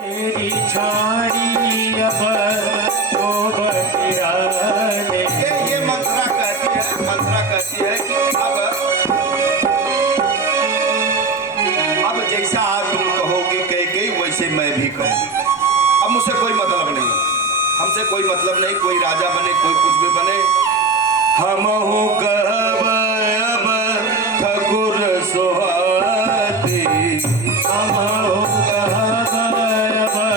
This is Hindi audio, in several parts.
तेरी छाड़ी अब तो बतिराने। ये मंत्रा कहती है कि अब जैसा आप तुम कहोगे कह वैसे मैं भी कहूँ। अब मुझसे कोई मतलब नहीं, हमसे कोई मतलब नहीं, कोई राजा बने कोई कुछ भी बने, हम हो कहब अब ठकुर सुहाती, हम हो कहब अब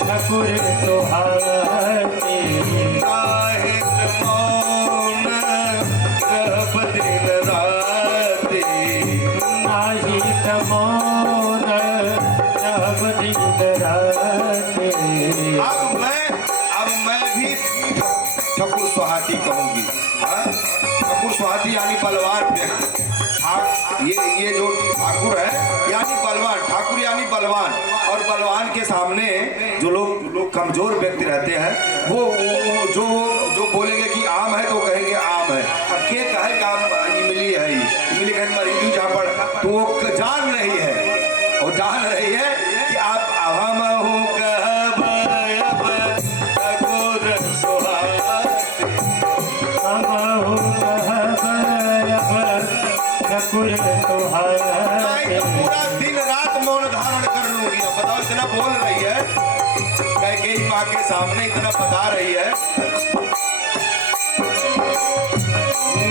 ठकुर सुहाती। नाहित मौन रहब दिन राती, नाहित मौन रहब दिन राती। अब मैं भी ठकुर सुहाती कहूंगी। ठकुर सुहाती यानी बलवान व्यक्ति। ये जो ठाकुर है यानी बलवान, ठाकुर यानी बलवान। और बलवान के सामने जो लोग कमजोर व्यक्ति रहते हैं वो जो बोलेंगे कि आम है तो कहेंगे आम है, अब के कहे कि आम इमली है, इमली कहें मरीजू जहाँ पर, तो वो जान रही है, और जान रही है कि आप हम हो कहब अब ठकुर सुहाती, हम हो कहब अब ठकुर सुहाती। पूरा दिन रात मौन धारण कर लूंगी। अब बताओ, इतना बोल रही है, कैकेयी माँ के सामने इतना बता रही है,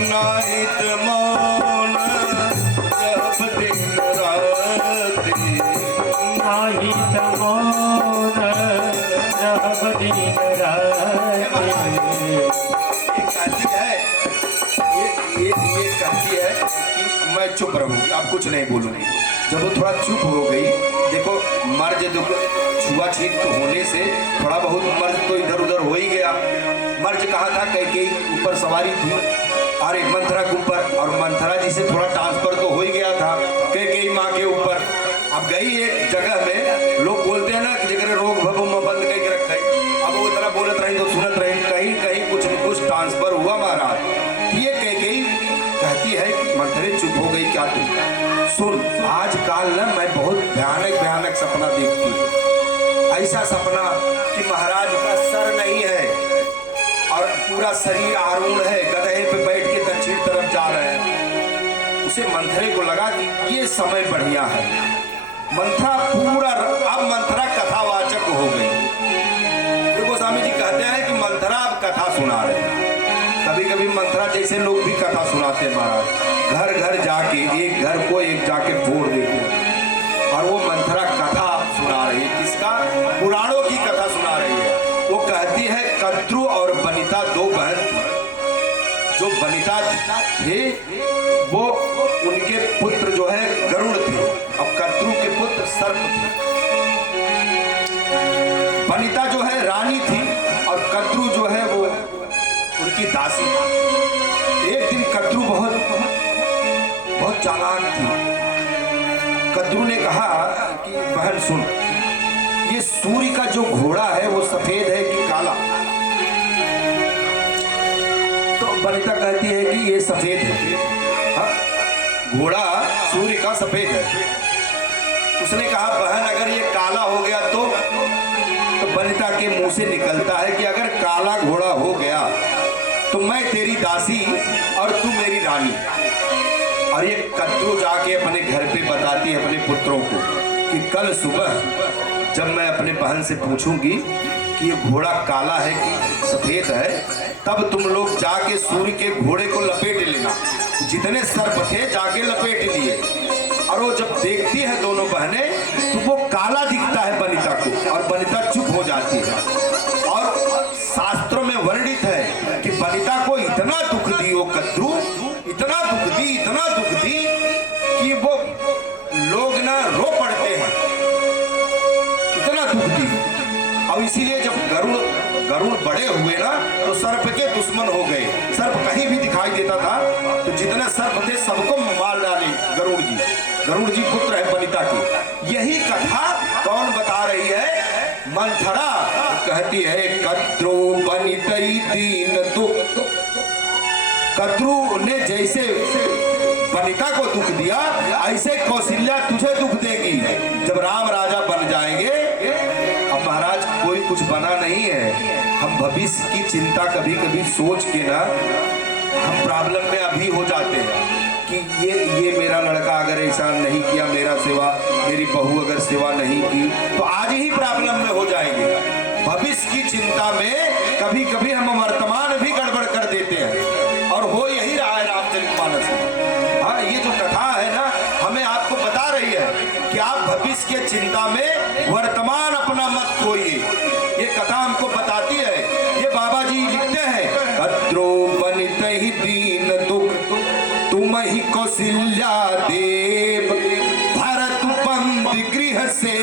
नाहित मौन रहब दिन राती, नाहित मौन रहब दिन राती। ये कहती है कि मैं चुप रहूंगी, अब कुछ नहीं बोलूंगी। जब वो थोड़ा चुप हो गई, देखो मर्ज छुआछूत तो होने से थोड़ा बहुत मर्ज तो इधर उधर हो ही गया। मर्ज कहा था कैकेयी ऊपर सवारी थी और एक मंथरा के ऊपर, और मंथरा जी से थोड़ा ट्रांसफर तो हो ही गया था कैकेयी माँ के ऊपर। अब गई एक जगह में, लोग बोलते हैं ना कि जगह रोग भगो में बंद कहीं के रखे, अब वो तरह बोलत रही तो सुनत रही, कहीं कहीं कुछ न कुछ ट्रांसफर हुआ महाराज। ये कैकेयी कहती है मंथरे चुप हो गई, क्या तुम सुन, आजकल ना मैं बहुत भयानक सपना देखती हूँ। ऐसा सपना कि महाराज का सर नहीं है और पूरा शरीर आरूढ़ है, गधे पे बैठ के दक्षिण तरफ जा रहे हैं। उसे मंथरे को लगा कि ये समय बढ़िया है। मंथरा पूरा, अब मंथरा कथावाचक हो गई। देखो स्वामी जी कहते हैं कि मंथरा अब कथा सुना रहे हैं। कभी कभी मंथरा जैसे लोग भी कथा सुनाते हैं महाराज, घर घर जाके एक घर को एक जाके फोड़ देते हैं, और वो मंथरा कथा सुना रही है। किसका? पुराणों की कथा सुना रही है। वो कहती है कद्रु और बनिता दो बहन थी। जो बनिता थे वो उनके पुत्र जो है गरुड़ थे, और कद्रु के पुत्र सर्प थे। बनिता जो है रानी थी और कद्रु जो है वो उनकी दासी। एक दिन कद्रु बहुत चालाक थी। कद्रु ने कहा कि बहन सुन, ये सूर्य का जो घोड़ा है वो सफेद है कि काला? तो बनिता कहती है कि ये सफेद है। हाँ, घोड़ा सूर्य का सफेद है। उसने कहा बहन अगर ये काला हो गया तो बनिता के मुंह से निकलता है कि अगर काला घोड़ा हो गया तो मैं तेरी दासी और तू मेरी रानी। और ये कद्रु जाके अपने घर पे बताती है अपने पुत्रों को कि कल सुबह जब मैं अपने बहन से पूछूंगी कि ये घोड़ा काला है कि सफेद है, तब तुम लोग जाके सूर्य के घोड़े को लपेट लेना। जितने सर्प थे जाके लपेट लिए, और वो जब देखती है दोनों बहनें तो वो काला दिखता है बनिता को, और बनिता चुप हो जाती है। और शास्त्रों में वर्णित है कि बनिता को इतना दुख दी वो कद्रु, इतना दुख दी कि वो लोग ना रो पड़ते हैं, इतना दुख दी। और इसीलिए जब गरुड़ बड़े हुए ना तो सर्प के दुश्मन हो गए। सर्प कहीं भी दिखाई देता था तो जितने सर्प थे सबको मार डाले गरुड़ जी। गरुड़ जी पुत्र है बनिता के। यही कथा कौन बता रही है? मंथरा कहती है कद्रु बनितई दीन दुख। कद्रु ने जैसे बनिता को दुख दिया ऐसे कौशल्या तुझे दुख देगी। जब राम राजा बन जाएंगे अब महाराज कोई कुछ बना नहीं है, हम भविष्य की चिंता कभी कभी सोच के ना हम प्रॉब्लम में अभी हो जाते हैं कि ये मेरा लड़का अगर ऐसा नहीं किया मेरा सेवा, मेरी बहू अगर सेवा नहीं की तो आज ही प्रॉब्लम में हो जाएंगे। भविष्य की चिंता में कभी कभी हम वर्तमान भी गड़बड़ कर देते हैं और हो यही रहा है रामचरितमानस में। हाँ, ये जो कथा है ना हमें आपको बता रही है कि आप भविष्य के चिंता में वर्तमान अपना मत खोइए। ये कथा हमको बताती है। ये बाबा जी लिखते हैं, कद्रो बनित ही दीन दुख तुम ही कौशल्या देव, भरत बंद गृह से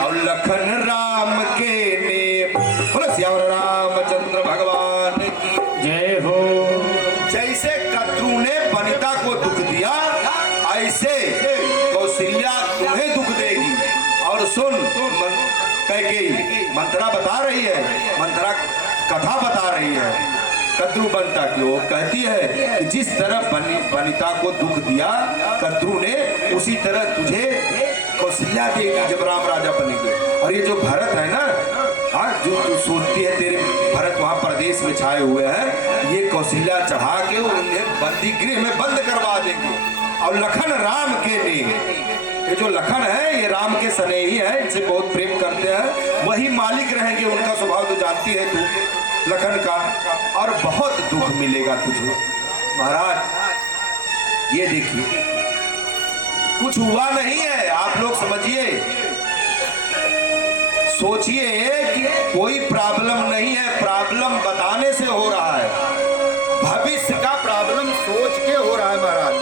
और लखन राम के नेम। बोलो श्याम रामचंद्र भगवान की जय हो। जैसे कद्रू ने बनिता को दुख दिया ऐसे कौशल्या तुम्हें दुख देगी। और सुन, कैकेयी मंत्रा बता रही है, मंत्रा कथा बता रही है कद्रू बनिता की। वो कहती है कि जिस तरह बनिता को दुख दिया कद्रू ने, उसी तरह तुझे कौशल्या देगी जब राम राजा बनेंगे। और ये जो भरत है ना, हाँ, जो तू सोचती है तेरे भरत वहाँ प्रदेश में छाए हुए हैं, ये कौशल्या चढ़ा के उन्हें बंदी गृह में बंद करवा देंगे। और लखन राम के लिए, ये जो लखन है ये राम के स्नेही है, इनसे बहुत प्रेम करते हैं, वही मालिक रहेंगे। उनका स्वभाव तो जानती है तू लखन का। और बहुत दुख मिलेगा तुझे। महाराज ये देखिए, कुछ हुआ नहीं है, आप लोग समझिए, सोचिए कि कोई प्रॉब्लम नहीं है, प्रॉब्लम बताने से हो रहा है। भविष्य का प्रॉब्लम सोच के हो रहा है महाराज।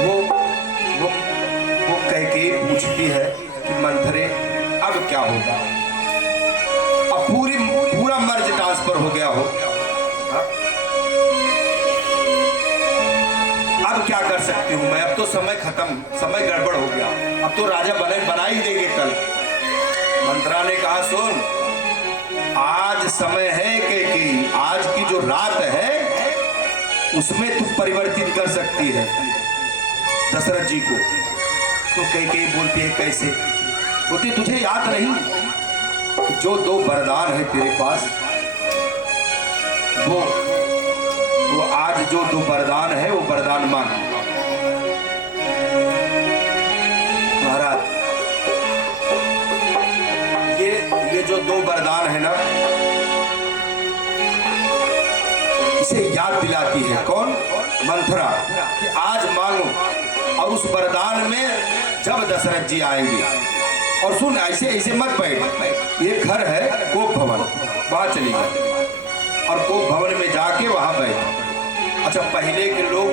वो कह के पूछती है कि मंथरे अब क्या होगा? अब पूरा मर्ज ट्रांसफर हो गया हो, अब क्या कर सकती हूँ मैं? अब तो समय खत्म, समय गड़बड़ हो गया, अब तो राजा बना ही देंगे कल। मंत्रा ने कहा सुन, आज समय है कि आज की जो रात है उसमें तू परिवर्तित कर सकती है दशरथ जी को। तो कई बोलती है कैसे? बोलती तुझे याद नहीं जो 2 वरदान है तेरे पास, वो आज जो 2 वरदान है वो वरदान मांग। महाराज ये जो 2 वरदान है ना, इसे याद दिलाती है कौन? मंथरा, कि आज मांगो। और उस वरदान में जब दशरथ जी आएंगे, और सुन ऐसे मत बैठ, ये घर है कोप भवन, वहां चली गई और कोप भवन में जाके वहां बैठ। अच्छा, पहले के लोग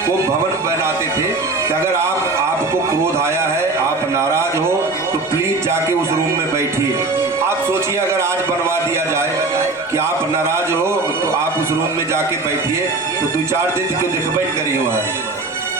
कोप भवन बनाते थे कि अगर आपको क्रोध आया है, आप नाराज हो तो प्लीज जाके उस रूम में बैठिए। आप सोचिए अगर आज बनवा दिया जाए कि आप नाराज हो तो आप उस रूम में जाके बैठिए, तो 2-4 दिन क्यों देखबे करी हुआ है?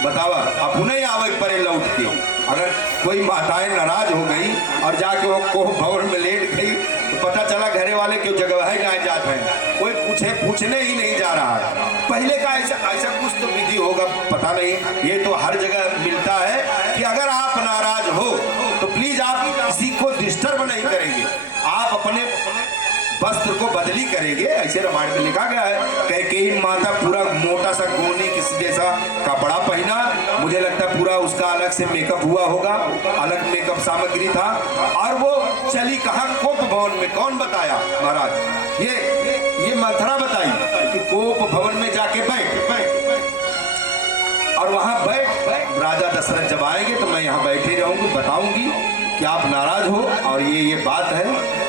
बतावा, आप उन्हें आवे परे लौट के। अगर कोई माताएं नाराज हो गई और जाके वो कोप भवन में लेट गई तो पता चला घरे वाले क्यों जगह है गाय जाते हैं, कोई पूछने ही नहीं जा रहा है। पहले का ऐसा कुछ तो विधि होगा, पता नहीं, ये तो हर जगह मिलता है कि अगर आप नाराज हो तो प्लीज आप किसी को डिस्टर्ब नहीं करेंगे, आप अपने वस्त्र को बदली करेंगे। ऐसे रामायण में लिखा गया है। कैकेयी माता पूरा मोटा सा गोनी किसी जैसा कपड़ा पहना, मुझे लगता है पूरा उसका अलग से मेकअप हुआ होगा, अलग मेकअप सामग्री था, और वो चली कहाँ? कोप भवन में। कौन बताया महाराज? ये मंथरा बताई कि कोप भवन में जाके बैठ, और वहां बैठ राजा दशरथ जब आएंगे तो मैं यहाँ बैठी रहूंगी, बताऊंगी कि आप नाराज हो और ये बात है।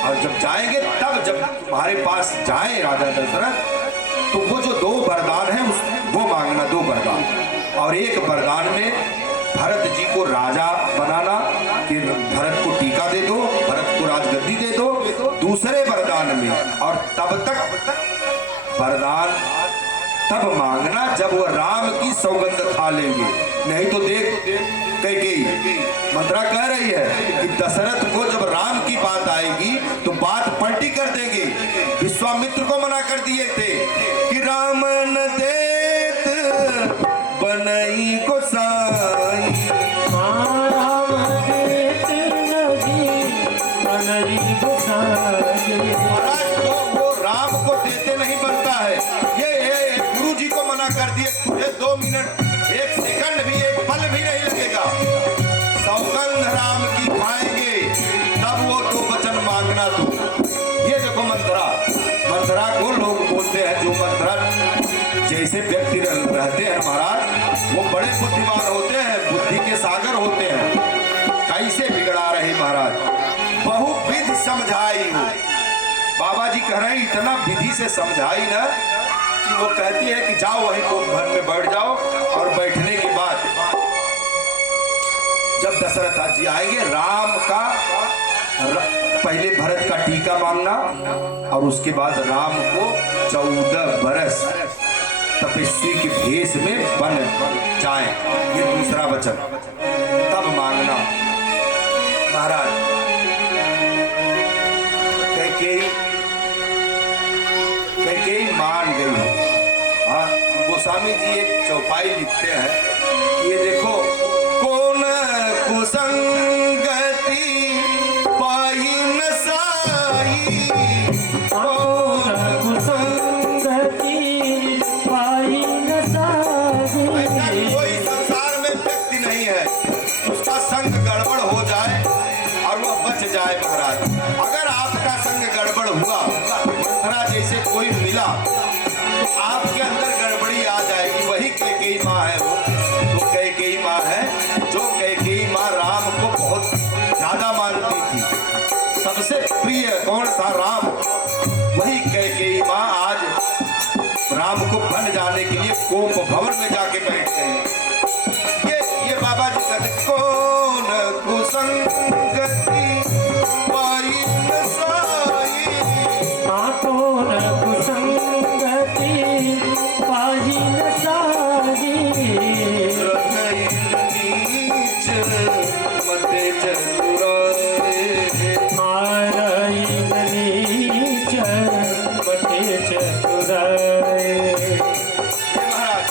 और जब जाएंगे तब जब हमारे पास जाए राजा दशरथ, तो वो जो 2 वरदान है वो मांगना, 2 वरदान। और एक वरदान में भरत जी को राजा बनाना, कि भरत को टीका दे दो, भरत को राजगद्दी दे दो। दूसरे वरदान में, और तब तक वरदान तब मांगना जब वो राम की सौगंध खा लेंगे, नहीं तो देख कैकेयी मंत्रा कह रही है कि दशरथ को जब राम की बात आएगी तो बात पलटी कर देंगे। विश्वामित्र को मना कर दिए थे कि राम न देत बनई गोसाई, जैसे व्यक्ति रहते हैं महाराज, वो बड़े बुद्धिमान होते हैं, बुद्धि के सागर होते हैं। कैसे बिगड़ा रहे महाराज, बहुविधि समझाई हो। बाबा जी कह रहे हैं इतना विधि से समझाई ना कि वो कहती है कि जाओ वहीं को घर में बैठ जाओ, और बैठने के बाद जब दशरथ जी आएंगे, राम का पहले भरत का टीका मांगना, और उसके बाद राम को 14 बरस तपस्वी के भेष में बन जाए, ये दूसरा वचन तब मांगना। महाराज कैकेयी मान गई हो। हाँ, गोस्वामी जी एक चौपाई लिखते हैं कि ये देखो, कौन कुसंगति पाई न साई, कौन कुसंगति पाई न साई। ऐसा कोई संसार में व्यक्ति नहीं है उसका संग गड़बड़ हो जाए और वह बच जाए। महाराज अगर आपका संग गड़बड़ हुआ, मंथरा जैसे कोई मिला, तो आपके अंदर गड़बड़ी आ जाएगी। वही कैकेयी माँ है, वो कैकेयी माँ है जो कैकेयी माँ राम को बहुत ज्यादा मानती थी। सबसे प्रिय कौन था? राम। वही कैकेयी माँ आज राम को बन जाने के लिए कोप भवन में जाके बैठ गई। ये बाबा जी कहते, कौन कुसंगति पाई न साई, कौन कुसंगति पाई न साई। नीच मते चतुराए, नारायण नीच मते चतुराए। महाराज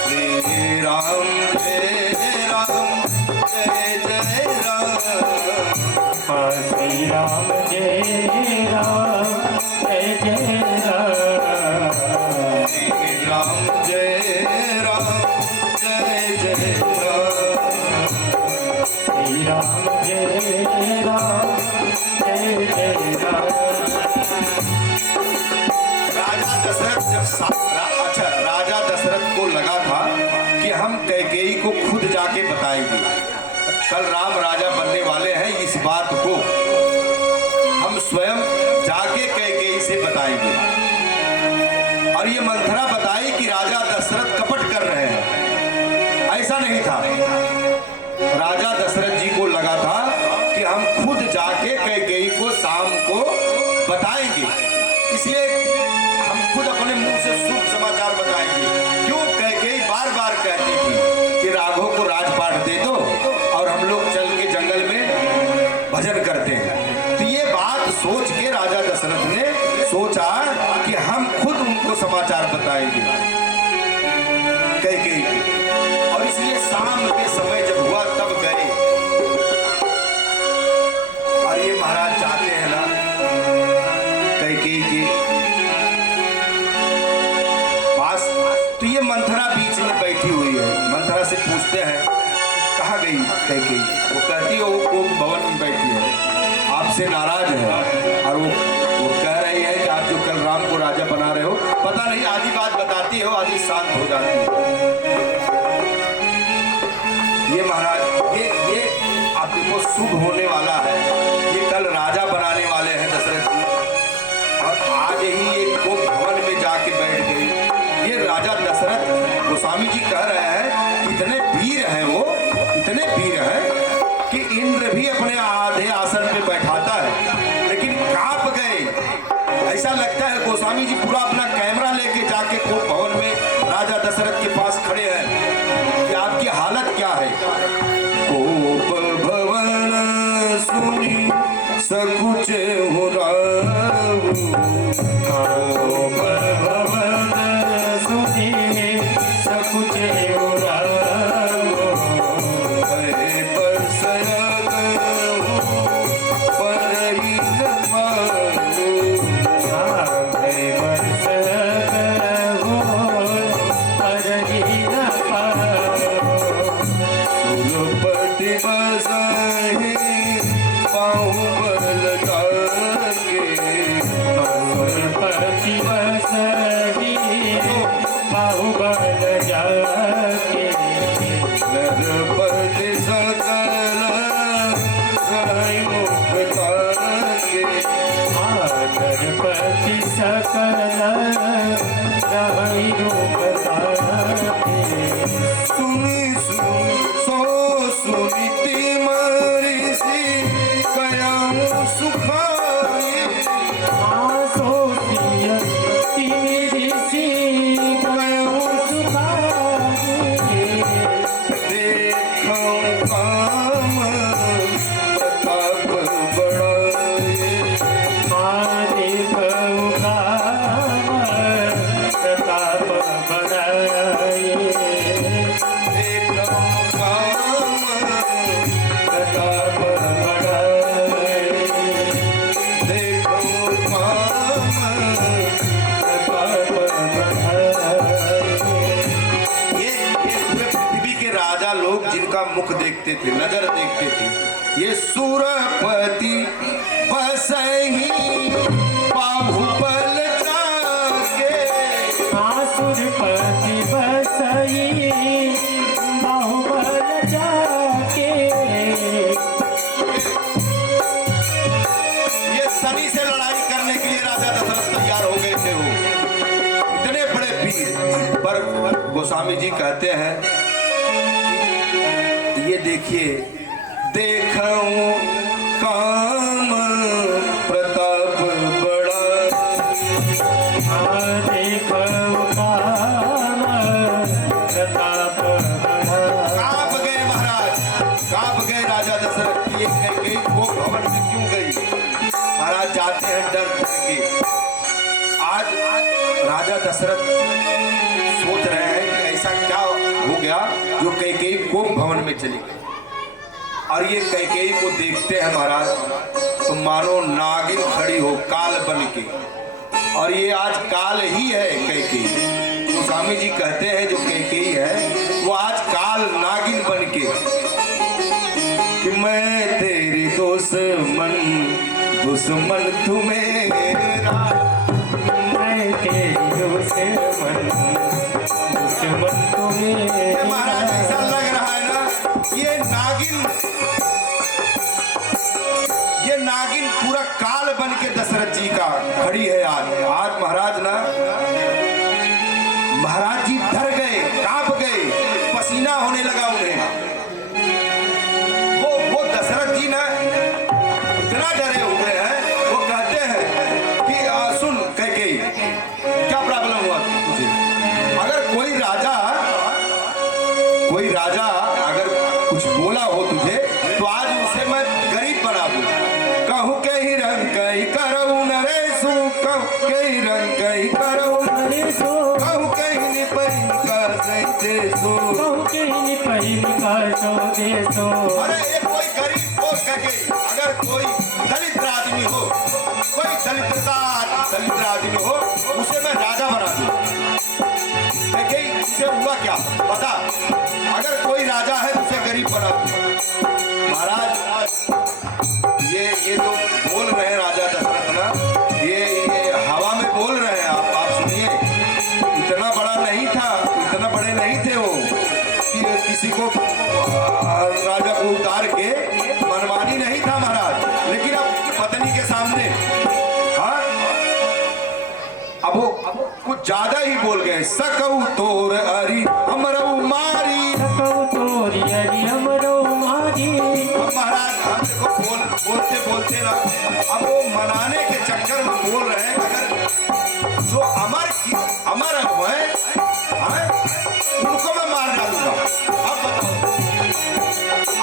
श्री राम जय राम, जय जय राम। श्री राम जय राम, जय जय राम। श्री राम जय राम, जय जय राम। श्री राम जय राम, जय जय राम। राजा दशरथ अच्छा, राजा दशरथ को लगा था कि हम कैकेयी को खुद जाके बताएंगे। कल राम राजा बनने वाले हैं, इस बात को हम स्वयं जाके कैकेयी से बताएंगे। और ये मंथरा बताई कि राजा दशरथ कपट कर रहे हैं। ऐसा नहीं था। राजा दशरथ जी को लगा था कि हम खुद जाके कैकेयी को शाम को बताएंगे, इसलिए हम खुद अपने मुंह से शुभ समाचार बताएंगे। क्यों? कैकेयी बार बार कहती थी कि राघव को राजपाट दे दो और हम लोग चल के जंगल में भजन करते हैं। तो ये बात सोच के राजा दशरथ ने सोचा कि हम खुद उनको समाचार बताएंगे कैकेयी को। और इसलिए शाम के समय जब हुआ तब गए। और ये महाराज चाहते हैं ना कैकेयी के पास, तो ये मंथरा बीच में बैठी हुई है। मंथरा से पूछते हैं कहाँ गई कैकेयी? वो कहती है वो कोप भवन में बैठी है, आपसे नाराज है। और वो कह रही है कि आप जो कल राम को राजा बना रहे हो, पता नहीं आधी बात बताती हो, आधी शांत हो जाती है। ये महाराज ये आप देखो शुभ होने वाला है। ये कल राजा बनाने वाले हैं दशरथ जी, और आज ही एक कोप भवन में जाके बैठ गई। ये राजा दशरथ, गोस्वामी जी कह रहे हैं कितने वीर हैं वो, इतने वीर हैं कि इंद्र भी अपने आधे आसन पे बैठाता है, लेकिन कांप गए। ऐसा लगता है गोस्वामी जी पूरा अपना कैमरा लेके जाके कोप भवन में राजा दशरथ के पास खड़े हैं कि आपकी हालत क्या है। कोप भवन सुनी सकुच हो राहु, कोप भवन सुनी सकुच हो राहु। भय बरसया गयो परई न पारो, भय बरस गयो परई न पारो। सुरपति बसाहि पाँव बल जाके, सुरपति के नरपति सकल रहि मुक्ता के नरपति सकल रहि मुक्ता के सुनि सुनिति मरीषि कयाऊँ सुखाए देखऊँ काम प्रताप बढ़ाए देखऊँ काम प्रताप बढ़ाए देखऊँ काम ये पूरे पृथ्वी के राजा लोग जिनका मुख देखते थे, नजर देखते थे, ये सुरपति बसहि बाहुबल जाके सुरपति बसई बाहुबल जाके ये शनि से लड़ाई करने के लिए राजा दशरथ तैयार हो गए थे। वो इतने बड़े वीर, पर गोस्वामी जी कहते हैं ये देखिए देखऊं काम प्रताप बड़ा कांप गए महाराज, कांप गए राजा दशरथ की एक कह गई वो भवन में क्यों गई। महाराज जाते हैं डर डर के। आज राजा दशरथ सोच रहे हैं कि ऐसा क्या हो गया जो कैकेयी कोप भवन में चली गई। और ये कैकेयी को देखते हैं महाराज तो मानो नागिन खड़ी हो काल बन के, और ये आज काल ही है कैकेयी। तो स्वामी जी कहते हैं जो कैकेयी है वो आज काल नागिन बन के कि मैं तेरी दुश्मन दुश्मन तुम्हें मैं तेरी दुश्मन तुम्हें। महाराज ऐसा लग रहा है ना ये नागिन पूरा काल बन के दशरथ जी का खड़ी है। आज महाराज ना महाराज जी डर गए, कांप गए, पसीना होने लगा उन्हें। वो दशरथ जी ना इतना डरे हुए हैं, वो कहते हैं कि सुन कैकेयी क्या प्रॉब्लम हुआ तुझे। अगर कोई राजा अगर कुछ बोला हो तुझे तो आज उसे मैं गरीब बना दूं। कहूँ के ही रंग कई करऊ नरेशु, कहूँ के ही रंग कई करऊ नरेशु, कहूँ के ही निपई निकाल देशो, कहूँ के ही निपई निकाल देशो। अरे ये कोई गरीब हो कैकेयी, अगर कोई दलित आदमी हो, कोई दलित आदमी हो उसे मैं राजा बना दूं। कैकेयी उसे हुआ क्या बता, अगर कोई राजा है तो उसे गरीब बना दूं। महाराज ये जो बोल रहे हैं राजा दशरथ ना, ये हवा में बोल रहे हैं। आप सुनिए, इतना बड़ा नहीं था, इतना बड़े नहीं थे वो कि किसी को राजा को उतार के मनमानी नहीं था महाराज। लेकिन अब पत्नी के सामने हाँ अब वो कुछ ज्यादा ही बोल गए। सकऊ तोर अरि हमरऊ मारी, सकऊ तोरी अरि हमरऊ मारी। महाराज हम देखो बोलते बोलते ना अब वो मनाने के चक्कर में बोल रहे हैं अगर जो अमर है उनको मैं मार डालूंगा। अब बताओ,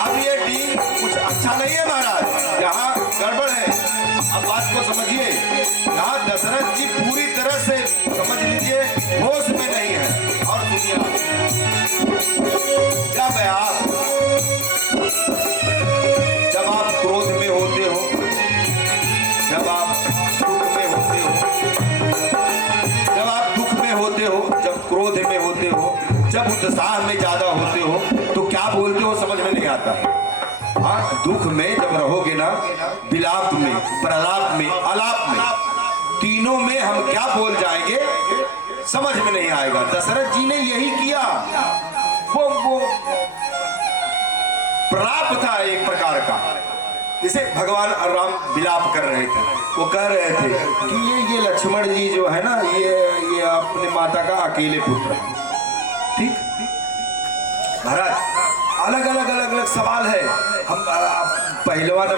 अब ये डील कुछ अच्छा नहीं है महाराज, यहाँ गड़बड़ है। अब बात को समझिए, यहाँ दशरथ जी पूरी तरह से समझ लीजिए होश में नहीं है। और सुनिए, जब आप क्रोध में होते हो, जब आप दुख में होते हो, जब आप दुख में होते हो, जब क्रोध में होते हो, जब उत्साह में ज्यादा होते हो तो क्या बोलते हो समझ में नहीं आता। हाँ, दुख में जब रहोगे ना, विलाप में, प्रलाप में, आलाप में, तीनों में हम क्या बोल जाएंगे समझ में नहीं आएगा। दशरथ जी ने यही किया। वो प्रलाप था एक प्रकार का, जिसे भगवान राम विलाप कर रहे थे। वो कह रहे थे कि ये लक्ष्मण जी जो है ना, ये अपने माता का अकेले पुत्र है। ठीक महाराज, अलग अलग सवाल है। हम पहलवान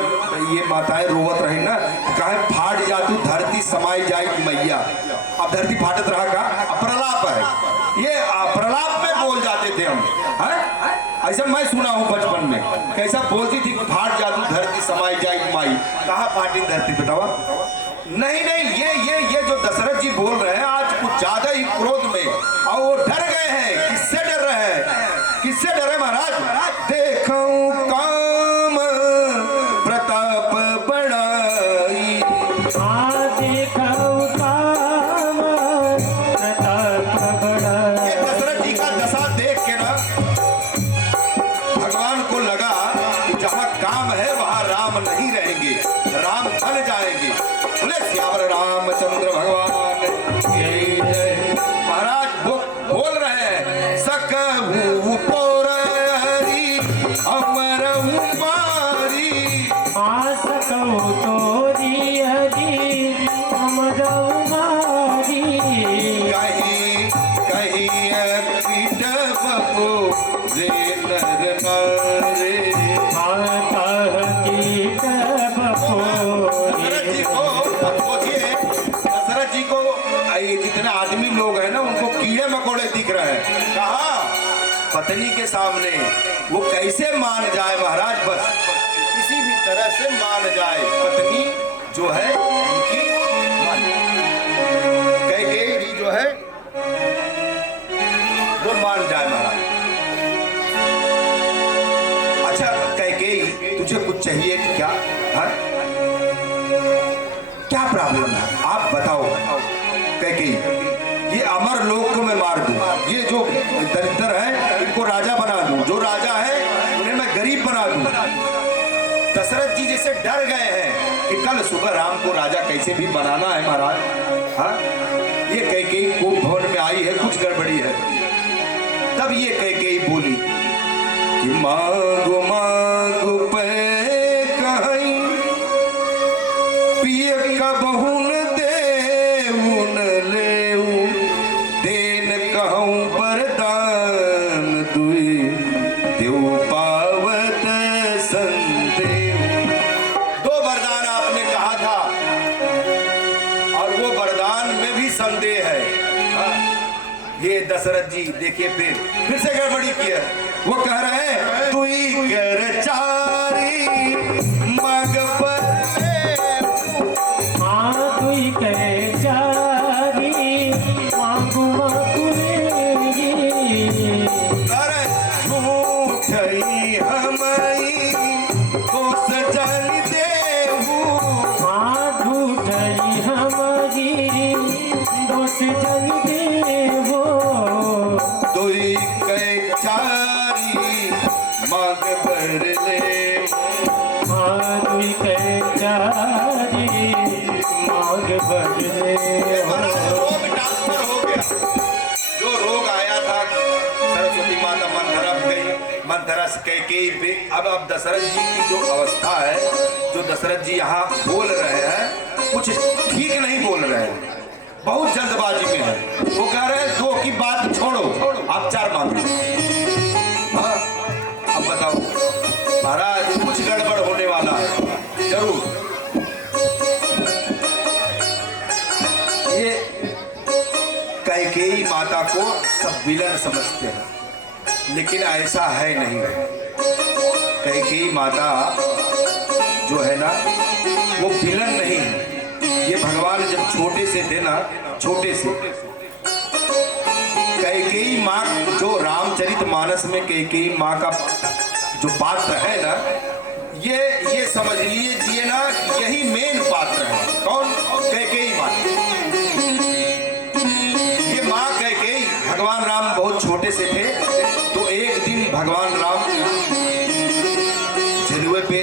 ये माताएं रोवत रही ना, कहे फाट जा तू धरती समाई जाई मैया। अब धरती फाटत रहा का प्रलाप है, ये प्रलाप में बोल जाते थे हम, है ऐसा मैं सुना हूँ बचपन में। कैसा बोलती थी, फाट जा तू धरती समाई जाई माई। कहाँ फाटी धरती, बतावा? नहीं ये जो दशरथ जी बोल रहे हैं आज कुछ ज्यादा ही क्रोध में, और वो डर गए हैं। किससे डर रहे हैं? किससे डरे महाराज? देखो काम प्रताप बढ़ाई, देखो काम प्रताप बढ़ाई। ये दशरथ जी का दशा देख के ना भगवान को लगा कि जहाँ काम है वहाँ राम नहीं रहेंगे, राम बन जाएंगे। बोले श्यावर रामचंद्र भगवान की जय। महाराज वो बोल रहे हैं, सकहु तोरहरी अमर उमारी, सकहु तोरी हरी अमर उमारी। कहीं कहीं पीठ बपो रे नर नारे। दशरथ जी को ये जितने आदमी लोग हैं ना, उनको कीड़े मकोड़े दिख रहे हैं। कहा पत्नी के सामने वो कैसे मान जाए महाराज? बस किसी भी तरह से मान जाए, पत्नी जो है उनकी कैकेयी जो है वो मान जाए महाराज। अच्छा कैकेयी, तुझे कुछ चाहिए क्या? हाँ क्या प्रॉब्लम है आप बताओ। कैकेयी, ये अमर लोक को मैं मार दूं, ये जो दरिद्र है इनको राजा बना दूं, जो राजा है उन्हें मैं गरीब बना दूं। दशरथ जी जैसे डर गए हैं कि कल सुबह राम को राजा कैसे भी बनाना है महाराज। हाँ ये कैकेयी कुंभ भवन में आई है, कुछ गड़बड़ी है। तब ये कैकेयी बोली कि मांगो मांगो पे कहीं पिय का बहुन देउन लेऊ, देन कहूँ वरदान दुई देव पावत संदेव। दो वरदान आपने कहा था और वो वरदान में भी संदेह है। ये दशरथ जी देखिए फिर से गड़बड़ी की है। वो कह रहे हैं तू कर चारी मग पर, तू कर चारी मांगू मांगूंगी। कर झूठई हमई को सजल देहू, झूठई हमारी दोष जल देवो। दुई कै चारी मांग भर ले, तू कर चारी मांग भर ले। रोग ट्रांसफर हो गया। जो रोग आया था, सरस्वती माता मंथरा गई, मंथरा से कैकेयी पे। अब दशरथ जी की जो अवस्था है, जो दशरथ जी यहाँ बोल रहे हैं कुछ ठीक नहीं बोल रहे हैं, बहुत जल्दबाजी में है। वो कह रहे हैं दो की बात छोड़ो, आप चार मांगो। हाँ अब बताओ महाराज, कुछ गड़बड़ होने वाला है जरूर। ये कैकेयी माता को सब विलन समझते हैं, लेकिन ऐसा है नहीं। कैकेयी माता जो है ना वो विलन नहीं है। ये भगवान जब छोटे से थे ना, छोटे से कैकेयी माँ, जो रामचरितमानस में कैकेयी माँ का जो पात्र है ना, ये समझ लीजिए ना, यही मेन पात्र है। कौन? कैकेयी माँ। ये माँ कैकेयी, भगवान राम बहुत छोटे से थे तो एक दिन भगवान राम झुलुए पे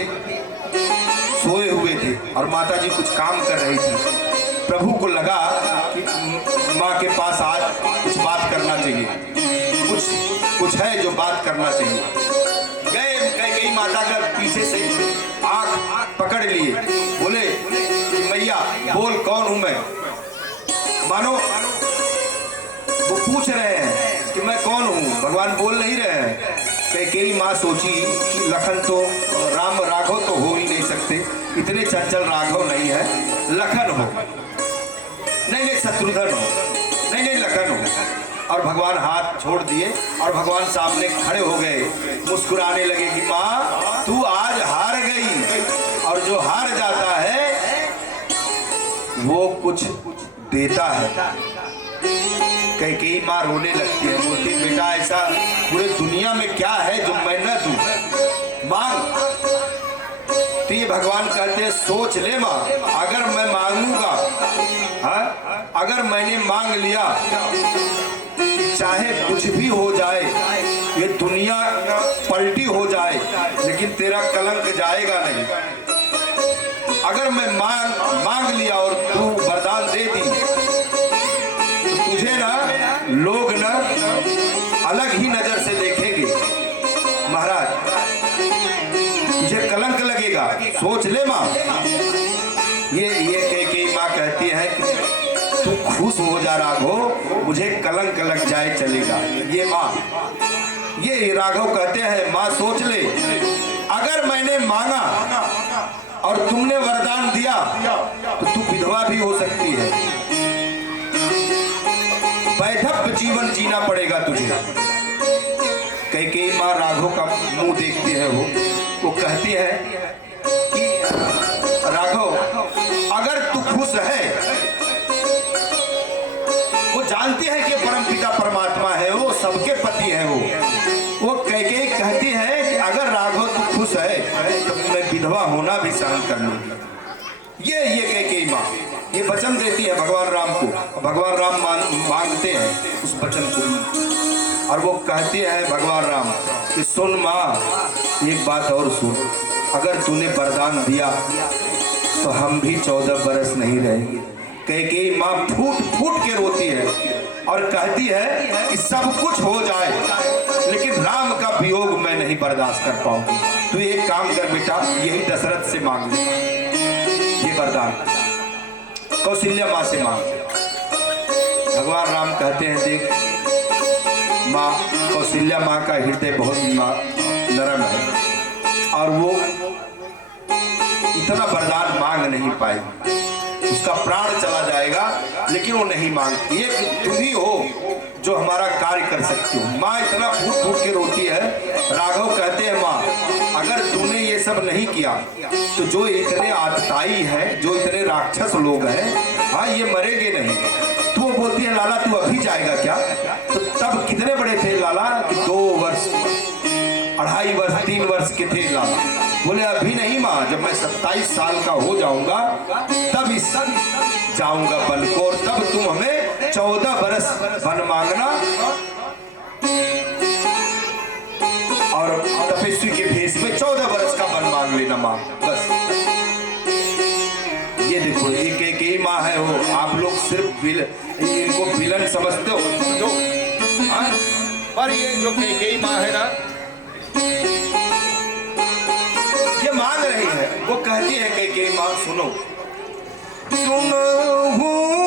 सोए हुए थे और माता जी कुछ काम कर रही थी। प्रभु को लगा कि माँ के पास आज कुछ बात करना चाहिए, कुछ है जो बात करना चाहिए। गए कई माता का पीछे से आंख पकड़ लिए, बोले मैया बोल कौन हूं मैं। मानो वो पूछ रहे हैं कि मैं कौन हूं, भगवान बोल नहीं रहे हैं। कई माँ सोची कि लखन तो राम राघव तो हो ही नहीं सकते, इतने चंचल राघव नहीं है, लखन हो, नहीं शत्रुघ्न हो, नहीं लखन हो। और भगवान हाथ छोड़ दिए और भगवान सामने खड़े हो गए, मुस्कुराने लगे कि माँ तू आज हार गई, और जो हार जाता है वो कुछ देता है। कई माँ रोने लगती है, बोलती बेटा ऐसा पूरे दुनिया में क्या है जो मैं न दूं, मांग। तो ये भगवान कहते हैं सोच ले माँ, अगर मैं मांगूंगा, हाँ अगर मैंने मांग लिया, चाहे कुछ भी हो जाए, ये दुनिया पलटी हो जाए, लेकिन तेरा कलंक जाएगा नहीं। अगर मैं मांग लिया और तू वरदान दे दी, तो तुझे ना लोग ना अलग ही नजर से देखेंगे महाराज, तुझे कलंक लगेगा, सोच ले माँ। ये कई माँ कहती है कि तू खुश हो जा राघव, मुझे कलंक लग जाए चलेगा। ये माँ, ये राघव कहते हैं माँ सोच ले, अगर मैंने मांगा और तुमने वरदान दिया तो तू विधवा भी हो सकती है, वैधव्य जीवन जीना पड़ेगा तुझे। कई माँ राघव का मुंह देखते हैं, वो कहती है कि राघव अगर तू खुश है, वो जानती है कि परमपिता परमात्मा है, वो सबके पति है। वो कई कहती है कि अगर राघव तू खुश है तो मैं विधवा होना भी सहन कर लूंगी। ये कई माँ ये वचन देती है भगवान राम को, भगवान राम मांगते हैं उस वचन को, और वो कहती है भगवान राम कि सुन माँ एक बात और सुन, अगर तूने वरदान दिया तो हम भी 14 बरस नहीं रहेंगे। कई माँ फूट फूट के रोती है और कहती है कि सब कुछ हो जाए, लेकिन राम का वियोग मैं नहीं बर्दाश्त कर पाऊंगी। तू एक काम कर बेटा, यही दशरथ से मांग ले ये वरदान, कौशल्या माँ से मांग। भगवान राम कहते हैं देख माँ, कौशल्या माँ का हृदय बहुत नरम है और वो इतना वरदान मांग नहीं पाएगी, उसका प्राण चला जाएगा, लेकिन वो नहीं मांगती। एक तुम ही हो जो हमारा कार्य कर सकती हो। माँ इतना फूट फूट के रोती है। राघव कहते हैं माँ अगर तूने ये सब नहीं किया तो जो इतने आतताई हैं, जो इतने राक्षस लोग हैं, हाँ ये मरेंगे नहीं। तो वो बोलती है लाला तू अभी जाएगा क्या? तो तब कितने बड़े थे लाला कि 2 वर्ष 2.5 वर्ष 3 वर्ष के थे लाला। बोले अभी नहीं माँ, जब मैं 27 साल का हो जाऊंगा तब इस जाऊंगा बल को, और तब तुम हमें 14 बरस वन मांगना और तपस्वी के भेष में 14 बरस का वन मांग लेना माँ, बस। ये देखो एक माँ है वो, आप लोग सिर्फ इनको विलन समझते हो जो, पर ये जो कई माँ है ना, ये मांग रही है, वो कहती है कई माँ सुनो सुनो